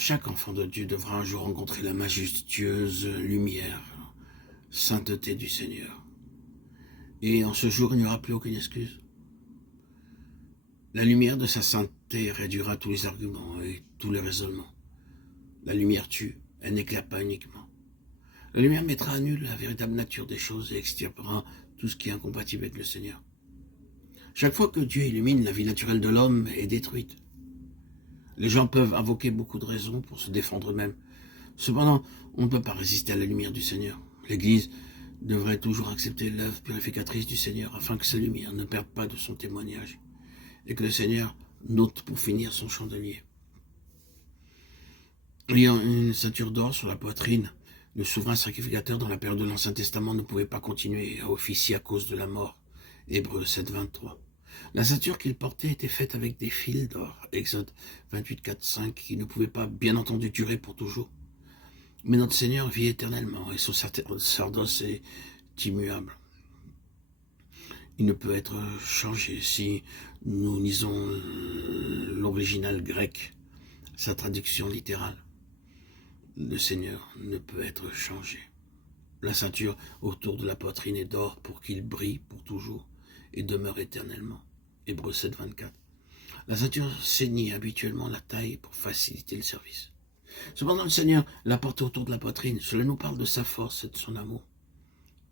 Chaque enfant de Dieu devra un jour rencontrer la majestueuse lumière, sainteté du Seigneur. Et en ce jour, il n'y aura plus aucune excuse. La lumière de sa sainteté réduira tous les arguments et tous les raisonnements. La lumière tue, elle n'éclaire pas uniquement. La lumière mettra à nu la véritable nature des choses et extirpera tout ce qui est incompatible avec le Seigneur. Chaque fois que Dieu illumine, la vie naturelle de l'homme est détruite. Les gens peuvent invoquer beaucoup de raisons pour se défendre eux-mêmes. Cependant, on ne peut pas résister à la lumière du Seigneur. L'Église devrait toujours accepter l'œuvre purificatrice du Seigneur afin que sa lumière ne perde pas de son témoignage et que le Seigneur note pour finir son chandelier. Ayant une ceinture d'or sur la poitrine, le souverain sacrificateur dans la période de l'Ancien Testament ne pouvait pas continuer à officier à cause de la mort. Hébreux 7, 23. La ceinture qu'il portait était faite avec des fils d'or, Exode 28, 4, 5, qui ne pouvaient pas bien entendu durer pour toujours. Mais notre Seigneur vit éternellement et son sacerdoce est immuable. Il ne peut être changé si nous lisons l'original grec, sa traduction littérale. Le Seigneur ne peut être changé. La ceinture autour de la poitrine est d'or pour qu'il brille pour toujours et demeure éternellement. Hébreux 7, 24. La ceinture ceignit habituellement la taille pour faciliter le service. Cependant, le Seigneur la porte autour de la poitrine. Cela nous parle de sa force et de son amour.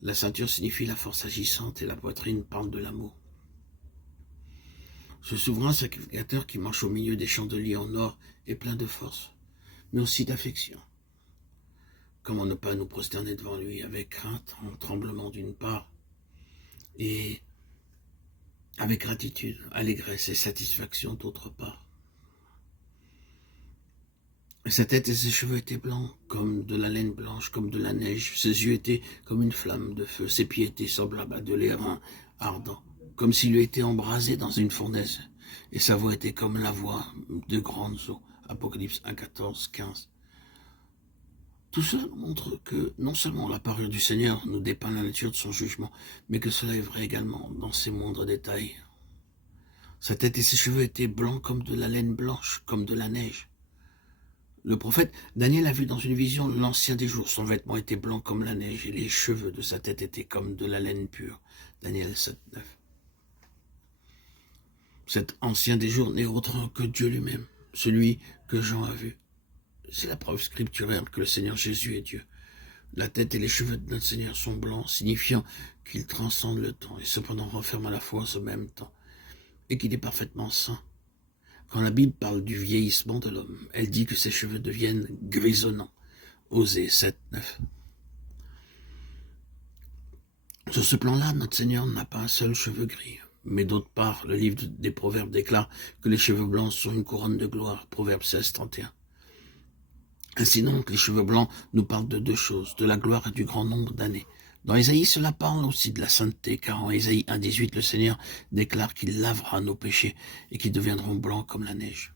La ceinture signifie la force agissante et la poitrine parle de l'amour. Ce souverain sacrificateur qui marche au milieu des chandeliers en or est plein de force, mais aussi d'affection. Comment ne pas nous prosterner devant lui avec crainte, en tremblement d'une part, et avec gratitude, allégresse et satisfaction d'autre part. Sa tête et ses cheveux étaient blancs, comme de la laine blanche, comme de la neige. Ses yeux étaient comme une flamme de feu. Ses pieds étaient semblables à de l'airain ardent, comme s'il eût été embrasé dans une fournaise. Et sa voix était comme la voix de grandes eaux. Apocalypse 1, 14, 15. Tout cela nous montre que non seulement la parure du Seigneur nous dépeint la nature de son jugement, mais que cela est vrai également dans ses moindres détails. Sa tête et ses cheveux étaient blancs comme de la laine blanche, comme de la neige. Le prophète Daniel a vu dans une vision l'ancien des jours. Son vêtement était blanc comme la neige et les cheveux de sa tête étaient comme de la laine pure. Daniel 7, 9. Cet ancien des jours n'est autre que Dieu lui-même, celui que Jean a vu. C'est la preuve scripturaire que le Seigneur Jésus est Dieu. La tête et les cheveux de notre Seigneur sont blancs, signifiant qu'il transcende le temps et cependant renferme à la fois ce même temps, et qu'il est parfaitement saint. Quand la Bible parle du vieillissement de l'homme, elle dit que ses cheveux deviennent grisonnants. Osée 7, 9. Sur ce plan-là, notre Seigneur n'a pas un seul cheveu gris. Mais d'autre part, le livre des Proverbes déclare que les cheveux blancs sont une couronne de gloire. Proverbe 16, 31. Ainsi donc, les cheveux blancs nous parlent de deux choses, de la gloire et du grand nombre d'années. Dans Ésaïe, cela parle aussi de la sainteté, car en Ésaïe 1, 18, le Seigneur déclare qu'il lavera nos péchés et qu'ils deviendront blancs comme la neige.